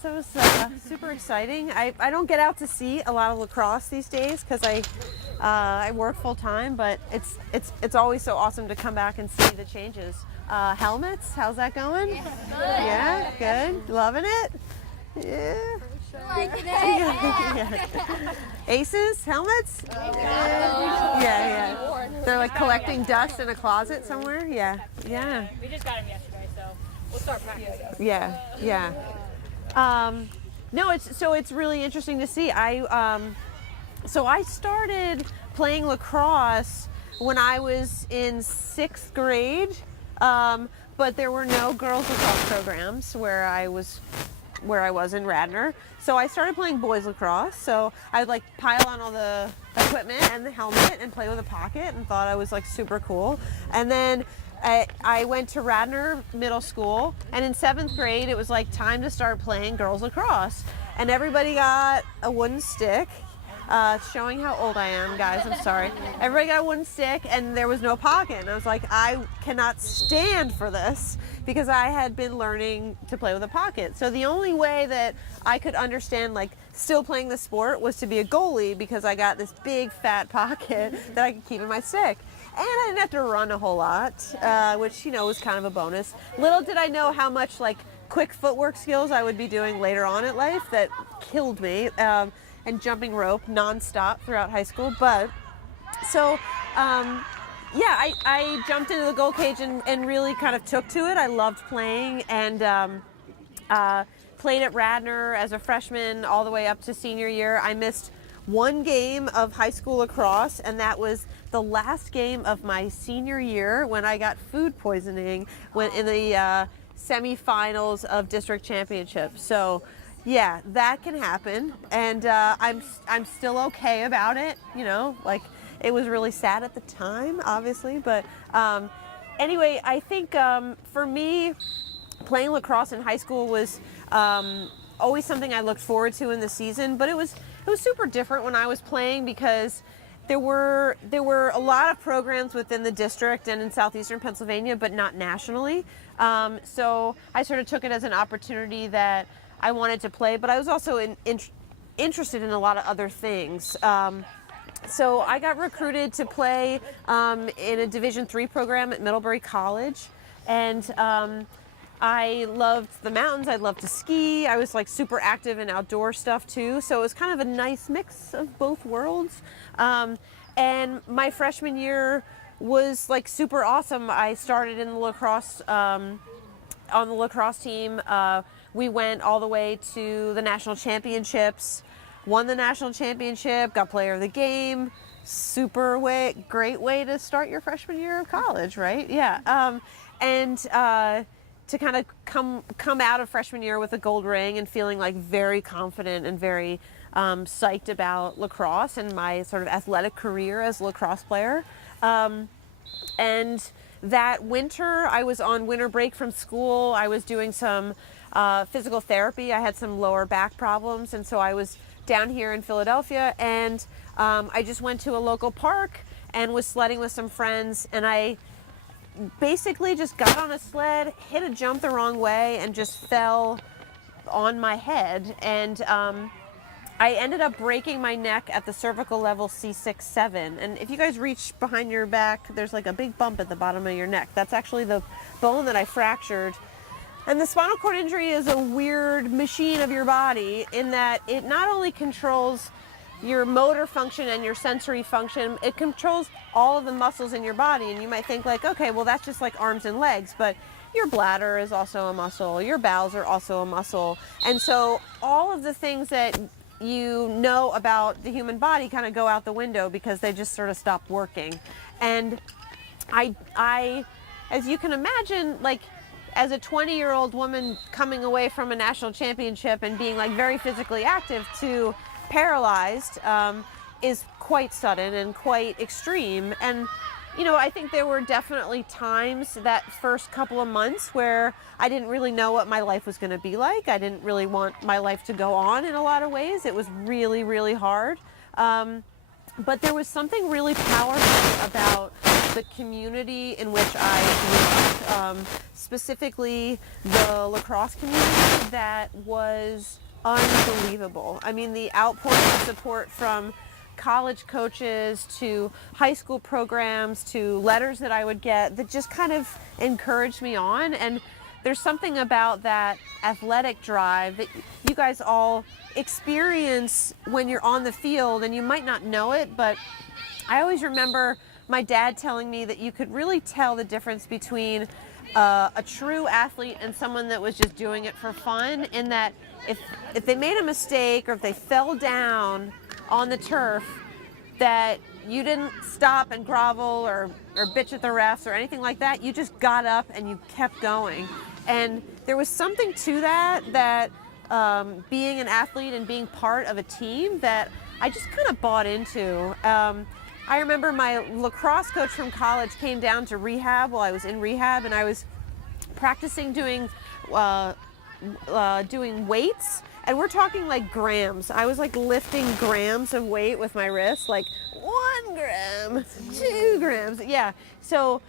so it was super exciting. I don't get out to see a lot of lacrosse these days because I work full time, but it's always so awesome to come back and see the changes. Helmets, how's that going? Yeah, good. Loving it? Yeah. Liking it. Yeah. Aces, helmets? Yeah. They're like collecting dust in a closet somewhere? Yeah. We just got them yesterday, so we'll start practicing. Yeah. No, it's really interesting to see. So I started playing lacrosse when I was in 6th grade, but there were no girls lacrosse programs where I was in Radnor. So I started playing boys lacrosse. So I would like pile on all the equipment and the helmet and play with a pocket and thought I was like super cool. And then I went to Radnor Middle School, and in 7th grade it was like time to start playing girls lacrosse. And everybody got a wooden stick. Showing how old I am, guys, I'm sorry. Everybody got a wooden stick and there was no pocket. And I was like, I cannot stand for this because I had been learning to play with a pocket. So the only way that I could understand like still playing the sport was to be a goalie because I got this big fat pocket that I could keep in my stick. And I didn't have to run a whole lot, which, was kind of a bonus. Little did I know how much like quick footwork skills I would be doing later on in life that killed me. And jumping rope nonstop throughout high school. But so, I jumped into the goal cage and really kind of took to it. I loved playing and played at Radnor as a freshman all the way up to senior year. I missed one game of high school lacrosse, and that was the last game of my senior year when I got food poisoning in the semifinals of district championship. So. Yeah, that can happen, and I'm still okay about it. Like it was really sad at the time, obviously, but anyway, I think for me, playing lacrosse in high school was always something I looked forward to in the season. But it was super different when I was playing because there were a lot of programs within the district and in southeastern Pennsylvania, but not nationally. So I sort of took it as an opportunity that I wanted to play, but I was also interested in a lot of other things. So I got recruited to play in a Division III program at Middlebury College, and I loved the mountains. I loved to ski. I was like super active in outdoor stuff too, so it was kind of a nice mix of both worlds. And my freshman year was like super awesome. I started in the lacrosse on the lacrosse team. We went all the way to the national championships, won the national championship, got player of the game. Great way to start your freshman year of college, right? Yeah. And to kind of come out of freshman year with a gold ring and feeling like very confident and very psyched about lacrosse and my sort of athletic career as a lacrosse player. And that winter, I was on winter break from school. I was doing some physical therapy. I had some lower back problems, and so I was down here in Philadelphia, and I just went to a local park and was sledding with some friends, and I basically just got on a sled, hit a jump the wrong way, and just fell on my head, and I ended up breaking my neck at the cervical level C6-7. And if you guys reach behind your back, there's like a big bump at the bottom of your neck. That's actually the bone that I fractured. And the spinal cord injury is a weird machine of your body in that it not only controls your motor function and your sensory function, it controls all of the muscles in your body. And you might think like, okay, well that's just like arms and legs, but your bladder is also a muscle, your bowels are also a muscle. And so all of the things that you know about the human body kind of go out the window because they just sort of stop working. And I as you can imagine, like as a 20-year-old woman coming away from a national championship and being like very physically active to paralyzed is quite sudden and quite extreme. And I think there were definitely times that first couple of months where I didn't really know what my life was going to be like. I didn't really want my life to go on in a lot of ways. It was really, really hard. but there was something really powerful about the community in which I grew up, specifically the lacrosse community, that was unbelievable. I mean, the outpouring of support from college coaches to high school programs to letters that I would get that just kind of encouraged me on. And there's something about that athletic drive that you guys all experience when you're on the field, and you might not know it, but I always remember my dad telling me that you could really tell the difference between a true athlete and someone that was just doing it for fun, in that if they made a mistake or if they fell down on the turf, that you didn't stop and grovel or bitch at the refs or anything like that. You just got up and you kept going. And there was something to that being an athlete and being part of a team that I just kind of bought into. I remember my lacrosse coach from college came down to rehab while I was in rehab, and I was practicing doing weights, and we're talking like grams. I was like lifting grams of weight with my wrist, like 1 gram, 2 grams. Yeah. So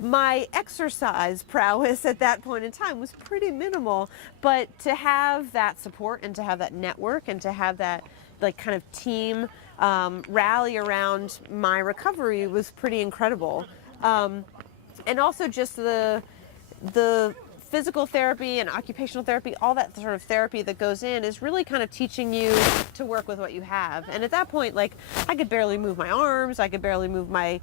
my exercise prowess at that point in time was pretty minimal, but to have that support and to have that network and to have that like kind of team rally around my recovery was pretty incredible. And also just the physical therapy and occupational therapy, all that sort of therapy that goes in is really kind of teaching you to work with what you have. And at that point, like, I could barely move my arms, I could barely move my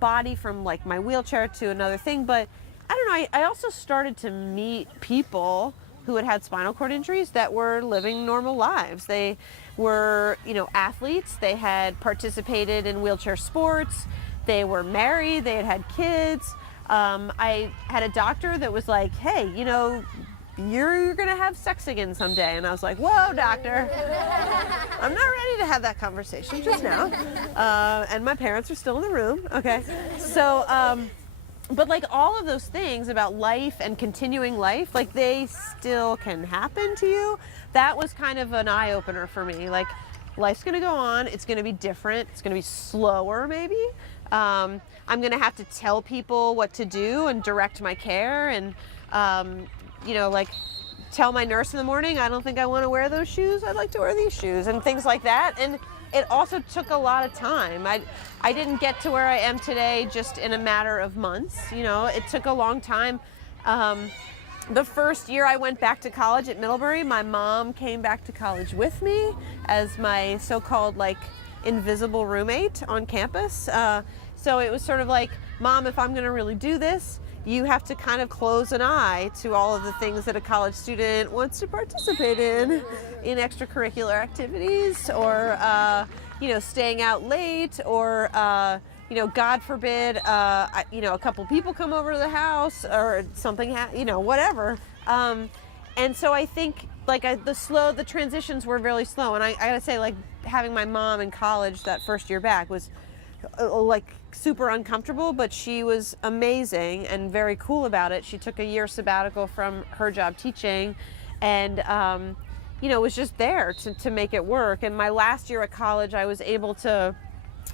body from like my wheelchair to another thing. But I don't know, I also started to meet people who had had spinal cord injuries that were living normal lives. They were, athletes, they had participated in wheelchair sports, they were married, they had had kids. I had a doctor that was like, hey, you're going to have sex again someday. And I was like, whoa, doctor, I'm not ready to have that conversation just now. And my parents are still in the room. Okay. So, but like all of those things about life and continuing life, like they still can happen to you. That was kind of an eye opener for me. Like, life's going to go on. It's going to be different. It's going to be slower maybe. I'm going to have to tell people what to do and direct my care and, like tell my nurse in the morning, I don't think I want to wear those shoes. I'd like to wear these shoes and things like that. And it also took a lot of time. I didn't get to where I am today just in a matter of months. It took a long time. The first year I went back to college at Middlebury, my mom came back to college with me as my so-called like invisible roommate on campus. So it was sort of like, Mom, if I'm going to really do this, you have to kind of close an eye to all of the things that a college student wants to participate in extracurricular activities, or staying out late, or God forbid, a couple people come over to the house or something, whatever. And so I think like the transitions were really slow. And I gotta say, like, having my mom in college that first year back was like super uncomfortable, but she was amazing and very cool about it. She took a year sabbatical from her job teaching and, was just there to make it work. And my last year at college, I was able to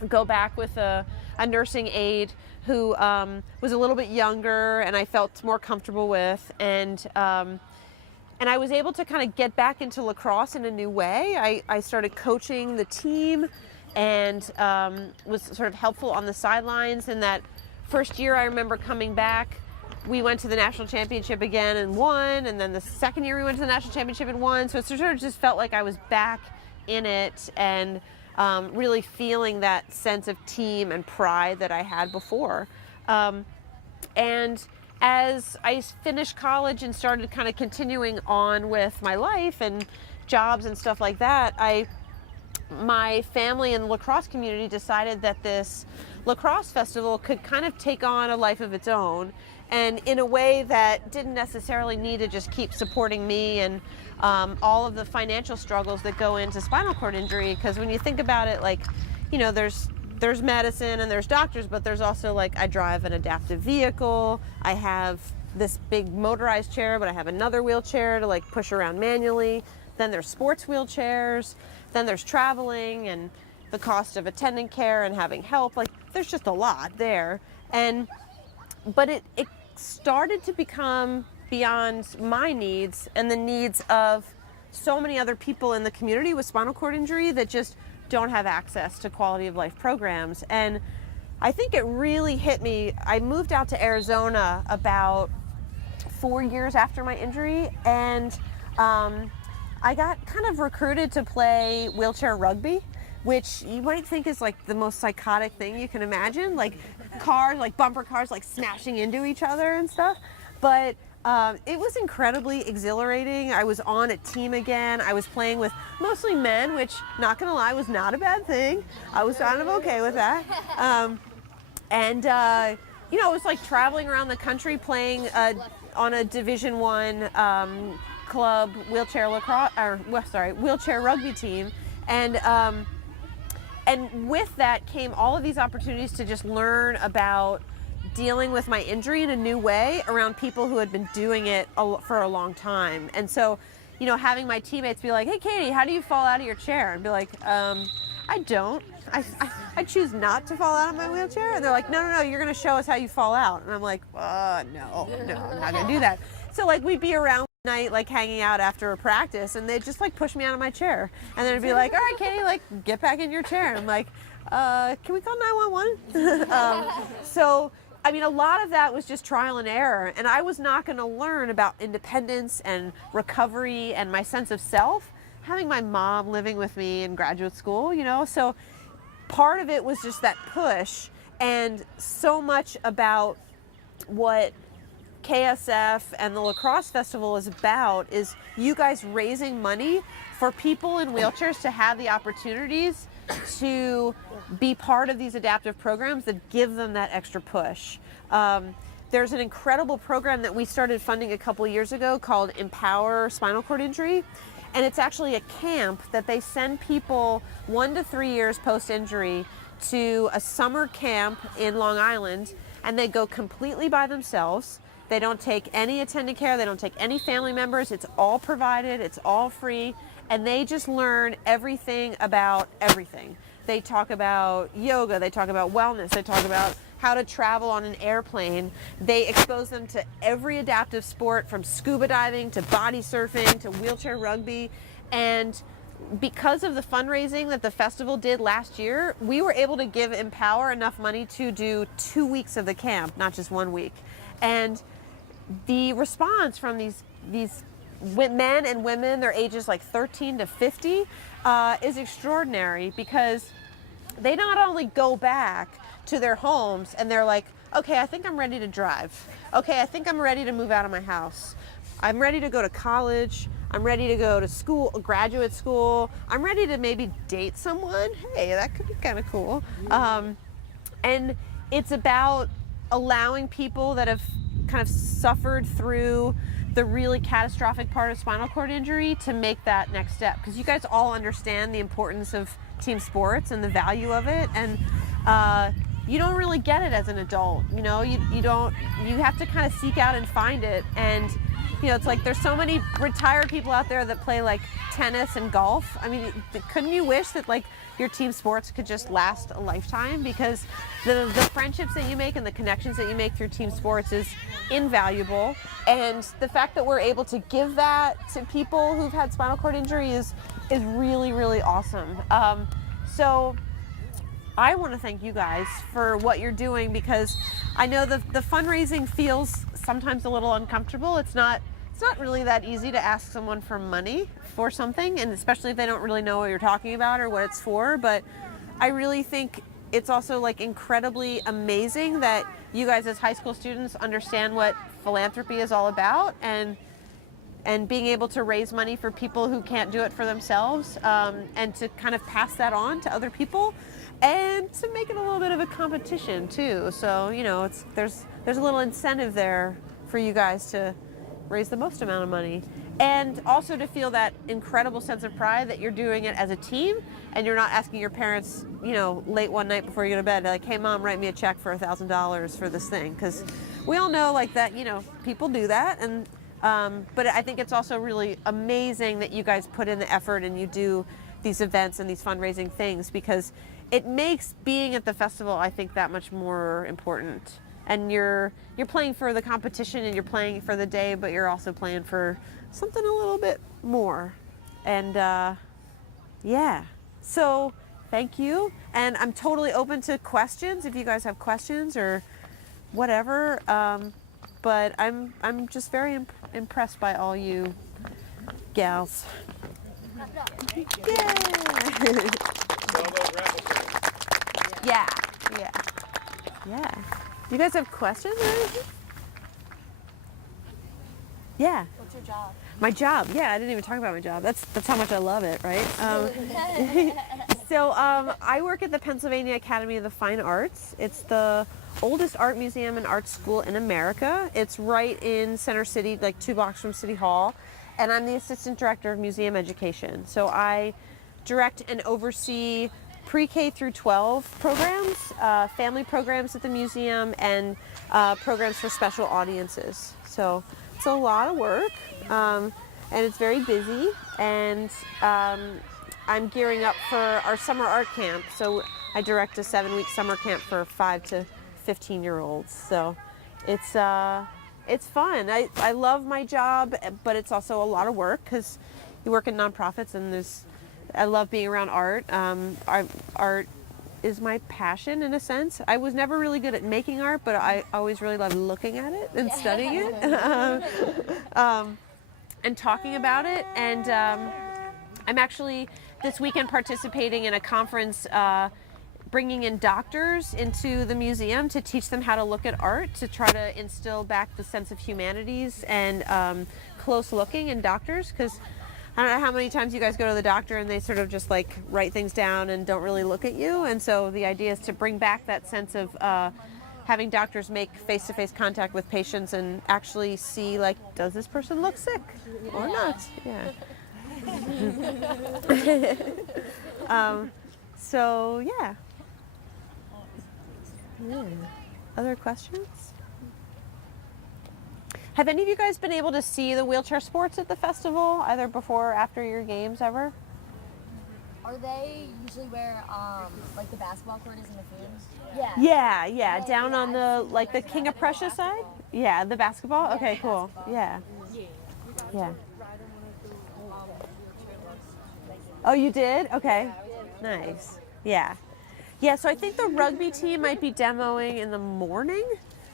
go back with a nursing aide who was a little bit younger and I felt more comfortable with. And I was able to kind of get back into lacrosse in a new way. I started coaching the team and was sort of helpful on the sidelines. And that first year I remember coming back, we went to the national championship again and won. And then the second year we went to the national championship and won. So it sort of just felt like I was back in it and really feeling that sense of team and pride that I had before. And as I finished college and started kind of continuing on with my life and jobs and stuff like that, my family and the lacrosse community decided that this lacrosse festival could kind of take on a life of its own, and in a way that didn't necessarily need to just keep supporting me and all of the financial struggles that go into spinal cord injury. Because when you think about it, like, there's medicine and there's doctors, but there's also, like, I drive an adaptive vehicle, I have this big motorized chair, but I have another wheelchair to like push around manually. Then there's sports wheelchairs, then there's traveling, and the cost of attendant care and having help. Like, there's just a lot there. But it started to become beyond my needs and the needs of so many other people in the community with spinal cord injury that just don't have access to quality of life programs. And I think it really hit me. I moved out to Arizona about 4 years after my injury, and I got kind of recruited to play wheelchair rugby, which you might think is like the most psychotic thing you can imagine, like cars, like bumper cars, like smashing into each other and stuff. But it was incredibly exhilarating. I was on a team again. I was playing with mostly men, which, not gonna lie, was not a bad thing. I was kind of okay with that. You know, it was like traveling around the country playing on a Division I club wheelchair rugby team, and with that came all of these opportunities to just learn about dealing with my injury in a new way around people who had been doing it for a long time. And so, you know, having my teammates be like, "Hey, Katie, how do you fall out of your chair?" And be like, I don't. I choose not to fall out of my wheelchair. And they're like, no, you're going to show us how you fall out. And I'm like, no, I'm not going to do that. So, like, we'd be around night, like, hanging out after a practice, and they'd just, like, push me out of my chair. And then it'd be like, "All right, Katie, like, get back in your chair." And I'm like, can we call 911? So, I mean, a lot of that was just trial and error. And I was not going to learn about independence and recovery and my sense of self having my mom living with me in graduate school, you know? So part of it was just that push, and so much about what KSF and the Lacrosse Festival is about is you guys raising money for people in wheelchairs to have the opportunities to be part of these adaptive programs that give them that extra push. There's an incredible program that we started funding a couple years ago called Empower Spinal Cord Injury. And it's actually a camp that they send people 1 to 3 years post-injury to a summer camp in Long Island, and they go completely by themselves. They don't take any attendant care, they don't take any family members, it's all provided, it's all free, and they just learn everything about everything. They talk about yoga, they talk about wellness, they talk about how to travel on an airplane. They expose them to every adaptive sport, from scuba diving to body surfing to wheelchair rugby. And because of the fundraising that the festival did last year, we were able to give Empower enough money to do 2 weeks of the camp, not just 1 week. And the response from these men and women, their ages like 13 to 50, is extraordinary, because they not only go back to their homes and they're like, "Okay, I think I'm ready to drive. Okay, I think I'm ready to move out of my house. I'm ready to go to college. I'm ready to go to school, graduate school. I'm ready to maybe date someone. Hey, that could be kind of cool." And it's about allowing people that have kind of suffered through the really catastrophic part of spinal cord injury to make that next step. Because you guys all understand the importance of team sports and the value of it. And you don't really get it as an adult, you know, you have to kind of seek out and find it. And, you know, it's like there's so many retired people out there that play like tennis and golf. I mean, couldn't you wish that like your team sports could just last a lifetime? Because the friendships that you make and the connections that you make through team sports is invaluable. And the fact that we're able to give that to people who've had spinal cord injury is really, really awesome. So I want to thank you guys for what you're doing, because I know the fundraising feels sometimes a little uncomfortable. It's not really that easy to ask someone for money for something, and especially if they don't really know what you're talking about or what it's for. But I really think it's also like incredibly amazing that you guys as high school students understand what philanthropy is all about, and being able to raise money for people who can't do it for themselves, and to kind of pass that on to other people, and to make it a little bit of a competition too. So, you know, there's a little incentive there for you guys to raise the most amount of money, and also to feel that incredible sense of pride that you're doing it as a team, and you're not asking your parents, you know, late one night before you go to bed, like, "Hey mom, write me a check for $1,000 for this thing," because we all know like that, you know, people do that. And but I think it's also really amazing that you guys put in the effort and you do these events and these fundraising things, because it makes being at the festival, I think, that much more important. And you're playing for the competition and you're playing for the day, but you're also playing for something a little bit more. And yeah, so thank you. And I'm totally open to questions if you guys have questions or whatever. But I'm just very impressed by all you gals. Yeah. Yeah. Yeah. Yeah. Do you guys have questions or anything? Yeah. What's your job? My job. Yeah, I didn't even talk about my job. That's how much I love it, right? So I work at the Pennsylvania Academy of the Fine Arts. It's the oldest art museum and art school in America. It's right in Center City, like 2 blocks from City Hall. And I'm the assistant director of museum education. So I direct and oversee pre-K through 12 programs, family programs at the museum, and programs for special audiences. So it's a lot of work, and it's very busy. And I'm gearing up for our summer art camp. So I direct a 7-week summer camp for 5 to 15-year-olds. So it's fun. I love my job, but it's also a lot of work because you work in nonprofits, and I love being around art. Art is my passion in a sense. I was never really good at making art, but I always really loved looking at it and studying it and talking about it. And I'm actually this weekend participating in a conference bringing in doctors into the museum to teach them how to look at art, to try to instill back the sense of humanities and close looking in doctors, because I don't know how many times you guys go to the doctor and they sort of just like write things down and don't really look at you. And so the idea is to bring back that sense of having doctors make face-to-face contact with patients and actually see, like, does this person look sick or not? Yeah. So yeah. Other questions? Have any of you guys been able to see the wheelchair sports at the festival, either before or after your games ever? Are they usually where like the basketball court is in the fields? Yeah. Down on the like the King of Prussia side? Yeah, the basketball? Okay, cool. Yeah. Oh, you did? Okay. Nice. Yeah. Yeah, so I think the rugby team might be demoing in the morning.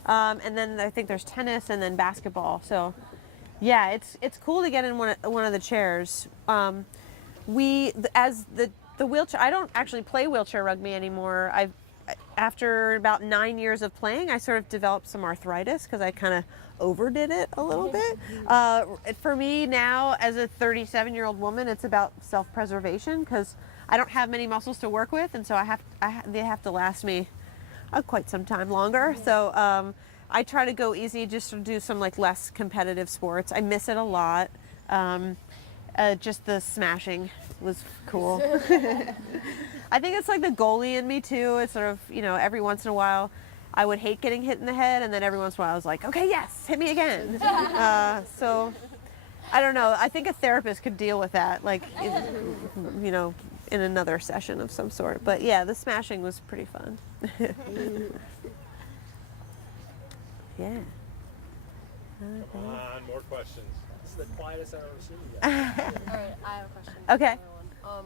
And then I think there's tennis and then basketball. So yeah, it's cool to get in one of the chairs. As the wheelchair, I don't actually play wheelchair rugby anymore. After about 9 years of playing, I sort of developed some arthritis because I kind of overdid it a little bit. For me now, as a 37-year-old woman, it's about self-preservation because I don't have many muscles to work with, and so they have to last me quite some time longer. So I try to go easy, just to do some like less competitive sports. I miss it a lot. Just the smashing was cool. I think it's like the goalie in me too. It's sort of, every once in a while I would hate getting hit in the head, and then every once in a while I was like, okay, yes, hit me again. So I don't know. I think a therapist could deal with that, like, in another session of some sort. But yeah, the smashing was pretty fun. Yeah. Come on, more questions. This is the quietest I've ever seen you guys. All right, I have a question. Okay.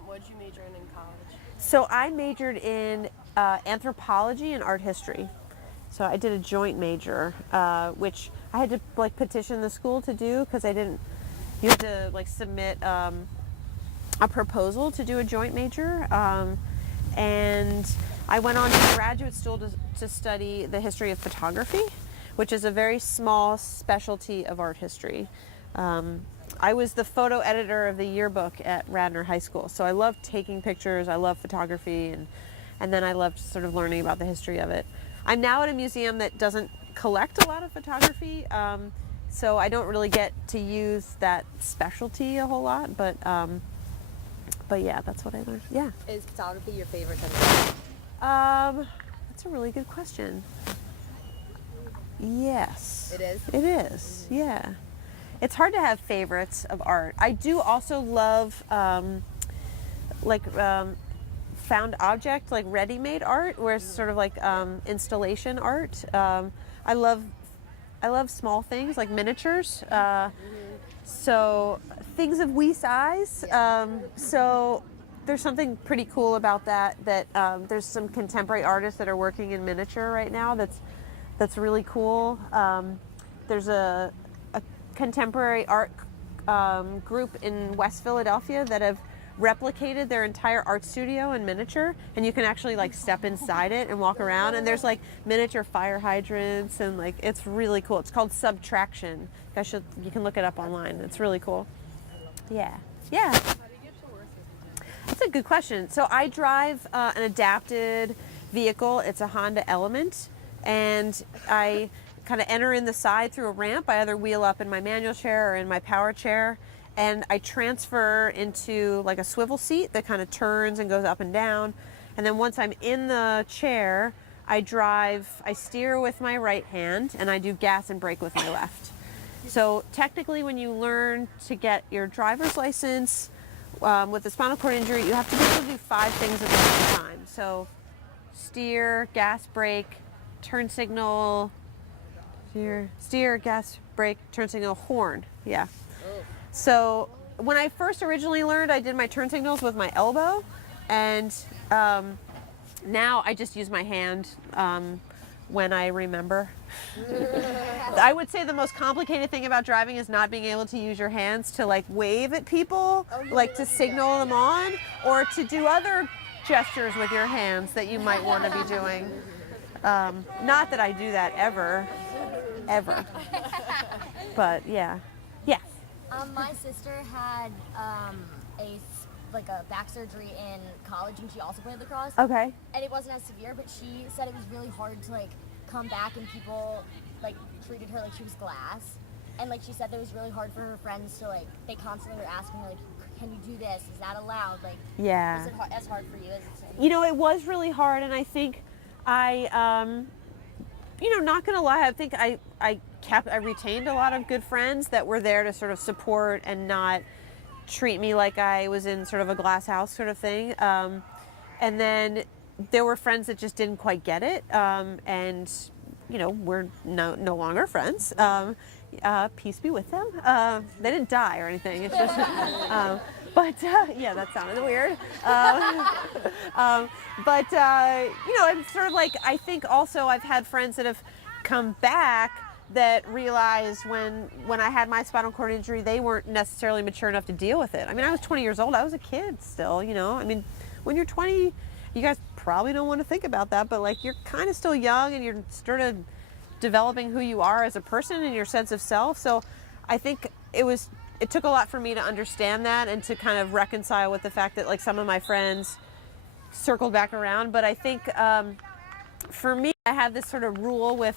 What did you major in college? So I majored in anthropology and art history. So I did a joint major, which I had to like petition the school to do because you had to like submit a proposal to do a joint major. And I went on to graduate school to study the history of photography, which is a very small specialty of art history. I was the photo editor of the yearbook at Radnor High School, so I loved taking pictures, I love photography, and then I loved sort of learning about the history of it. I'm now at a museum that doesn't collect a lot of photography, so I don't really get to use that specialty a whole lot, but yeah, that's what I learned. Yeah. Is photography your favorite kind of That's a really good question. Yes. It is? It is, yeah. It's hard to have favorites of art. I do also love like found object, like ready-made art, where it's sort of like installation art. I love small things like miniatures. So things of wee size. So there's something pretty cool about that. There's some contemporary artists that are working in miniature right now. That's really cool. There's a contemporary art group in West Philadelphia that have replicated their entire art studio in miniature, and you can actually like step inside it and walk around, and there's like miniature fire hydrants, and like it's really cool. It's called Subtraction. You can look it up online. It's really cool. Yeah. That's a good question. So I drive an adapted vehicle. It's a Honda Element, and I kind of enter in the side through a ramp. I either wheel up in my manual chair or in my power chair, and I transfer into like a swivel seat that kind of turns and goes up and down. And then once I'm in the chair, I steer with my right hand, and I do gas and brake with my left. So technically, when you learn to get your driver's license with a spinal cord injury, you have to be able to do 5 things at the same time. So steer, gas, brake, turn signal, steer, gas, brake, turn signal, horn. Yeah. So when I first originally learned, I did my turn signals with my elbow, and now I just use my hand when I remember. I would say the most complicated thing about driving is not being able to use your hands to like wave at people, like to signal them on, or to do other gestures with your hands that you might want to be doing. Not that I do that ever. But yeah. My sister had a back surgery in college, and she also played lacrosse. Okay. And it wasn't as severe, but she said it was really hard to like come back, and people like treated her like she was glass. And like she said, that it was really hard for her friends to like, they constantly were asking her like, can you do this? Is that allowed? Like, yeah. Was it as hard for you as it's? It was really hard, and I think I not gonna lie, I think I retained a lot of good friends that were there to sort of support and not treat me like I was in sort of a glass house sort of thing. And then there were friends that just didn't quite get it, and we're no longer friends. Peace be with them. They didn't die or anything. It's just, yeah, that sounded weird. It's sort of like, I think also I've had friends that have come back that realized when I had my spinal cord injury, they weren't necessarily mature enough to deal with it. I mean, I was 20 years old. I was a kid still, I mean, when you're 20, you guys probably don't want to think about that, but like you're kind of still young, and you're sort of developing who you are as a person and your sense of self. So I think it took a lot for me to understand that and to kind of reconcile with the fact that like some of my friends circled back around. But I think for me, I have this sort of rule with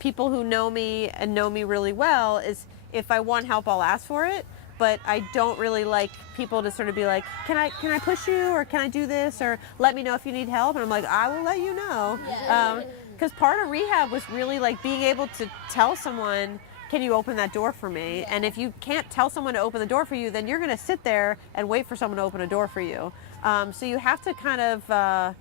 people who know me and know me really well, is if I want help, I'll ask for it. But I don't really like people to sort of be like, can I push you, or can I do this, or let me know if you need help. And I'm like, I will let you know. Because part of rehab was really like being able to tell someone, can you open that door for me? And if you can't tell someone to open the door for you, then you're going to sit there and wait for someone to open a door for you. So you have to kind of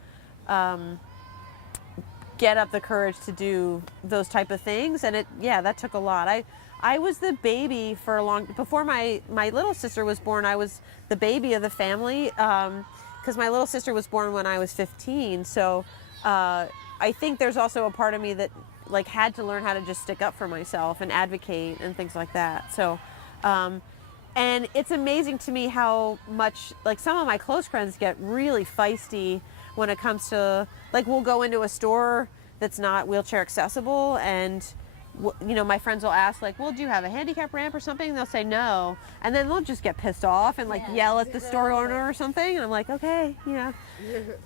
get up the courage to do those type of things. And that took a lot. I was the baby before my little sister was born. I was the baby of the family, because my little sister was born when I was 15. So I think there's also a part of me that like had to learn how to just stick up for myself and advocate and things like that. So, and it's amazing to me how much like some of my close friends get really feisty when it comes to like, we'll go into a store that's not wheelchair accessible, and my friends will ask like, well, do you have a handicap ramp or something? And they'll say no, and then they'll just get pissed off and like yell at the store owner or something. And I'm like, okay, the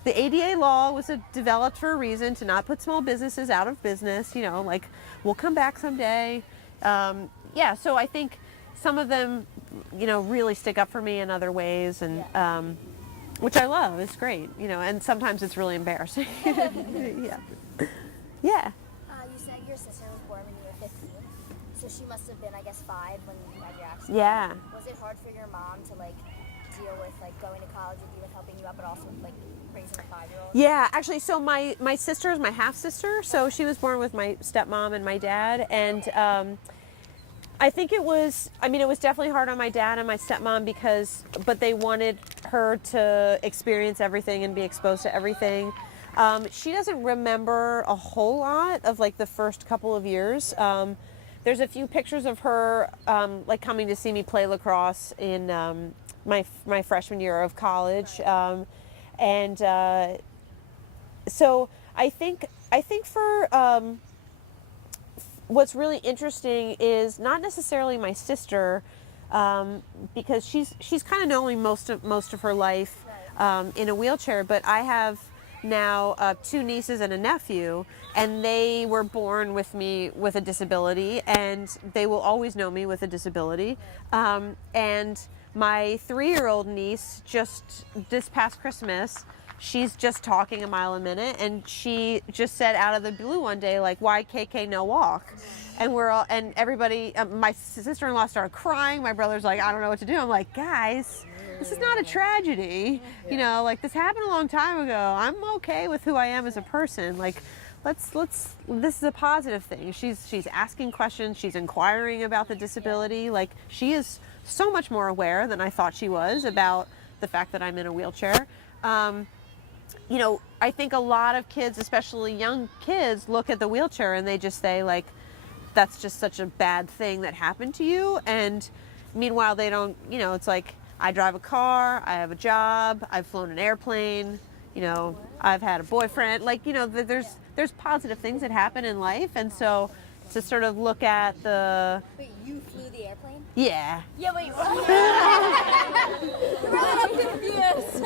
ADA law was developed for a reason, to not put small businesses out of business. Like, we'll come back someday. So I think some of them, really stick up for me in other ways, and which I love. It's great, and sometimes it's really embarrassing. Yeah. You said your sister was born when you were 15, so she must have been, I guess, 5 when you had your accident. Yeah. Was it hard for your mom to like deal with like going to college would be with helping you out, but also with like raising a 5-year-old? Yeah, actually, so my sister is my half sister, so she was born with my stepmom and my dad, and I think it was definitely hard on my dad and my stepmom but they wanted her to experience everything and be exposed to everything. She doesn't remember a whole lot of like the first couple of years. There's a few pictures of her like coming to see me play lacrosse in my freshman year of college, and so I think for what's really interesting is not necessarily my sister, because she's kind of knowing most of her life in a wheelchair, but I have now 2 nieces and a nephew, and they were born with me with a disability, and they will always know me with a disability. And my 3-year-old niece, just this past Christmas, she's just talking a mile a minute, and she just said out of the blue one day, like, "Why KK no walk?" And everybody, my sister-in-law started crying. My brother's like, "I don't know what to do." I'm like, "Guys, this is not a tragedy. You know, like, this happened a long time ago. I'm okay with who I am as a person. Like, let's this is a positive thing." She's asking questions, she's inquiring about the disability. Like, she is so much more aware than I thought she was about the fact that I'm in a wheelchair. You know, I think a lot of kids, especially young kids, look at the wheelchair and they just say, like, that's just such a bad thing that happened to you. And meanwhile, they don't, you know, it's like, I drive a car, I have a job, I've flown an airplane, you know, I've had a boyfriend. Like, you know, there's positive things that happen in life. And so to sort of look at the... Wait, you flew the airplane? Yeah. Yeah, wait. I'm confused.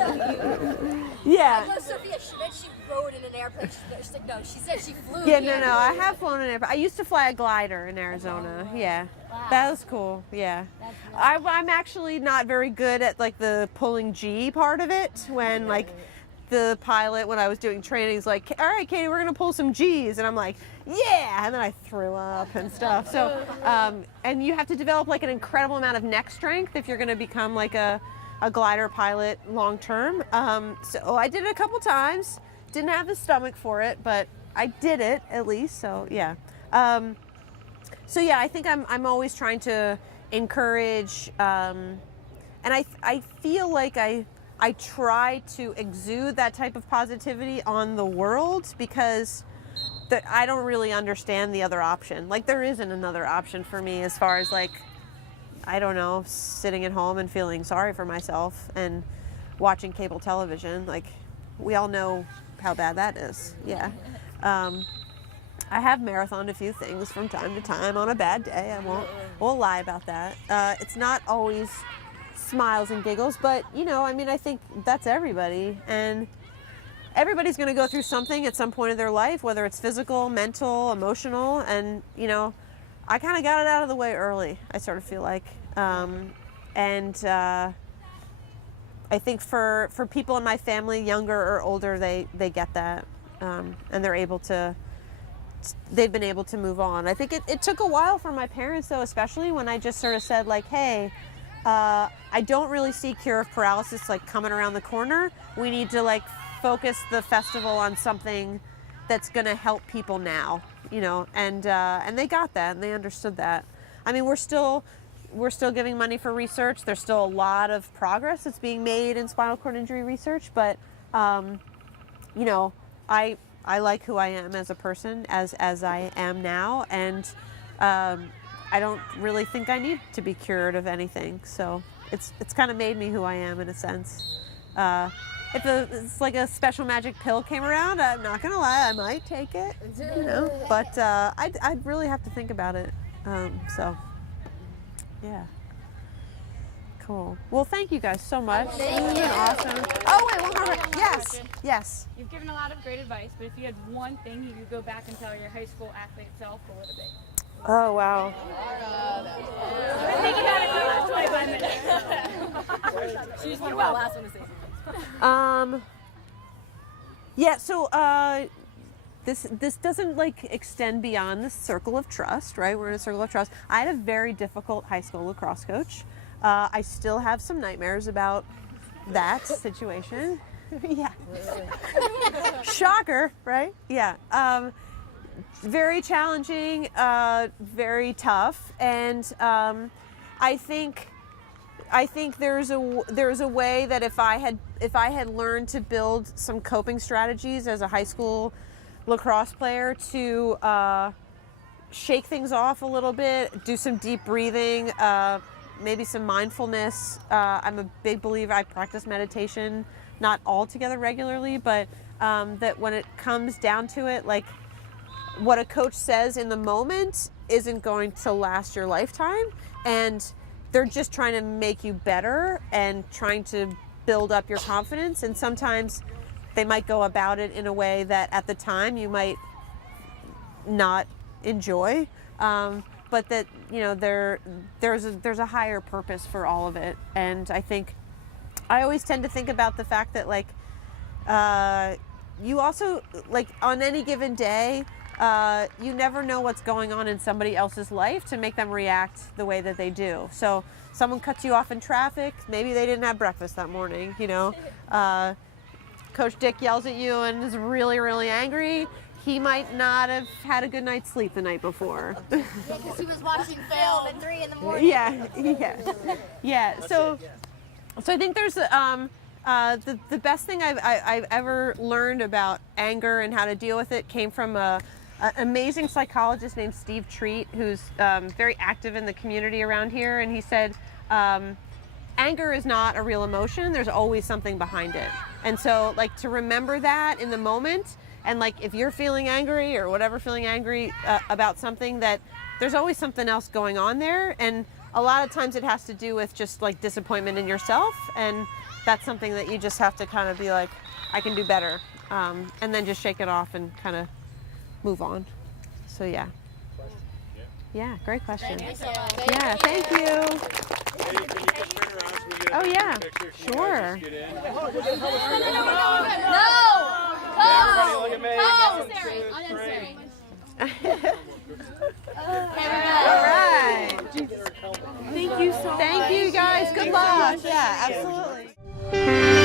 Yeah. I know Sophia, she meant she rode in an airplane. She's like, no, she said she flew. Yeah, no, I have flown an airplane. I used to fly a glider in Arizona. Yeah. Wow. That was cool. Yeah. That's really I'm actually not very good at like the pulling G part of it, when like the pilot, when I was doing training, is like, "All right, Katie, we're gonna pull some G's," and I'm like, "Yeah," and then I threw up and stuff. So, and you have to develop like an incredible amount of neck strength if you're gonna become like a glider pilot long term. So I did it a couple times. Didn't have the stomach for it, but I did it at least. So yeah. So yeah, I think I'm always trying to encourage, and I feel like I try to exude that type of positivity on the world, because I don't really understand the other option. Like, there isn't another option for me as far as like, I don't know, sitting at home and feeling sorry for myself and watching cable television. Like, we all know how bad that is. Yeah. I have marathoned a few things from time to time on a bad day. I won't lie about that. It's not always smiles and giggles, but you know, I mean, I think that's everybody, and everybody's going to go through something at some point in their life, whether it's physical, mental, emotional, and you know, I kind of got it out of the way early, I sort of feel like, and I think for people in my family, younger or older, they get that, and they've been able to move on. I think it took a while for my parents, though, especially when I just sort of said, like, "Hey, I don't really see cure of paralysis like coming around the corner. We need to like focus the festival on something that's going to help people now," you know, and they got that and they understood that. I mean, we're still giving money for research. There's still a lot of progress that's being made in spinal cord injury research, but you know, I like who I am as a person, as I am now, and I don't really think I need to be cured of anything. So it's kind of made me who I am in a sense. If it's like a special magic pill came around, I'm not gonna lie, I might take it, you know. But I'd really have to think about it. So yeah. Cool. Well, thank you guys so much. This has been awesome. Oh wait, one more. Yes. You've given a lot of great advice, but if you had one thing you could go back and tell your high school athlete self, what would it be? Oh wow. Think about it for the last 25 minutes. She just wanted the last one to say something. Yeah. So this doesn't like extend beyond the circle of trust, right? We're in a circle of trust. I had a very difficult high school lacrosse coach. I still have some nightmares about that situation. Yeah. Shocker, right? Yeah. Very challenging, very tough, and I think there's a way that if I had learned to build some coping strategies as a high school lacrosse player to shake things off a little bit, do some deep breathing, maybe some mindfulness. I'm a big believer. I practice meditation, not altogether regularly, but that when it comes down to it, like what a coach says in the moment isn't going to last your lifetime, and they're just trying to make you better and trying to build up your confidence. And sometimes they might go about it in a way that at the time you might not enjoy, but that, you know, there's a higher purpose for all of it. And I think I always tend to think about the fact that, like, you also, like, on any given day, you never know what's going on in somebody else's life to make them react the way that they do. So someone cuts you off in traffic, maybe they didn't have breakfast that morning, you know. Coach Dick yells at you and is really, really angry. He might not have had a good night's sleep the night before. Yeah, because he was watching film at 3 in the morning. Yeah. So I think there's the best thing I've ever learned about anger and how to deal with it came from an amazing psychologist named Steve Treat, who's very active in the community around here, and he said, anger is not a real emotion. There's always something behind it. And so, like, to remember that in the moment, and like if you're feeling angry or whatever, feeling angry about something, that there's always something else going on there. And a lot of times it has to do with just like disappointment in yourself, and that's something that you just have to kind of be like, I can do better, and then just shake it off and kind of move on. So yeah. Great question. Yeah, thank you. Hey, can you just turn around so we get Oh, a yeah. picture? Can you Sure. guys just get in? No! Everybody look at me. Unnecessary. One, two, Unnecessary. All right. Thank you so much. Thank you guys. Good luck. Yeah, absolutely.